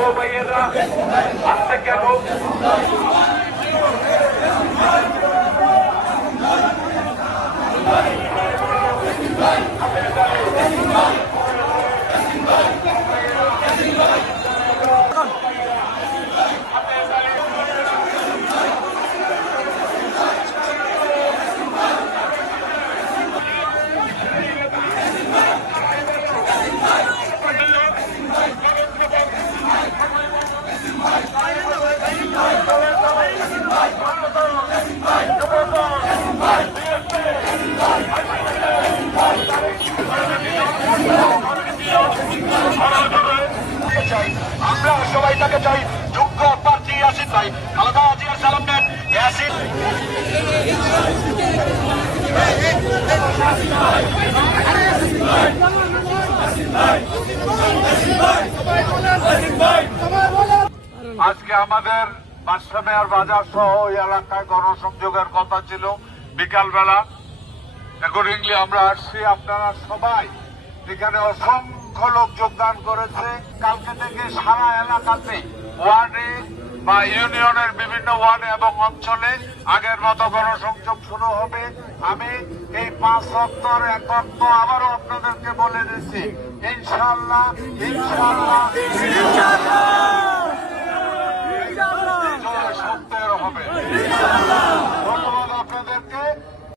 ও ভাইয়েরা আসতে কেন? আমরা সবাই তাকে চাই, যোগ্য প্রার্থী ইয়াসিন ভাই, খালেদা জিয়ার সালাম নেন। ইয়াসিন আজকে আমাদের বাদশা মেয়র বাজার সহ ওই এলাকায় গণসংযোগের কথা ছিল বিকালবেলা। অ্যাকর্ডিংলি আমরা আসছি। আপনারা সবাই এখানে অসংখ্য লোক যোগদান করেছে। কালকে থেকে সারা এলাকাতে ওয়ার্ডে বা ইউনিয়নের বিভিন্ন ওয়ার্ডে এবং অঞ্চলে আগের মতো গণসংযোগ শুরু হবে। আমি এই 5 সপ্তাহের একত্র আবারও আপনাদেরকে বলে দিচ্ছি, ইনশাআল্লাহ ইনশাআল্লাহ সত্যের হবে।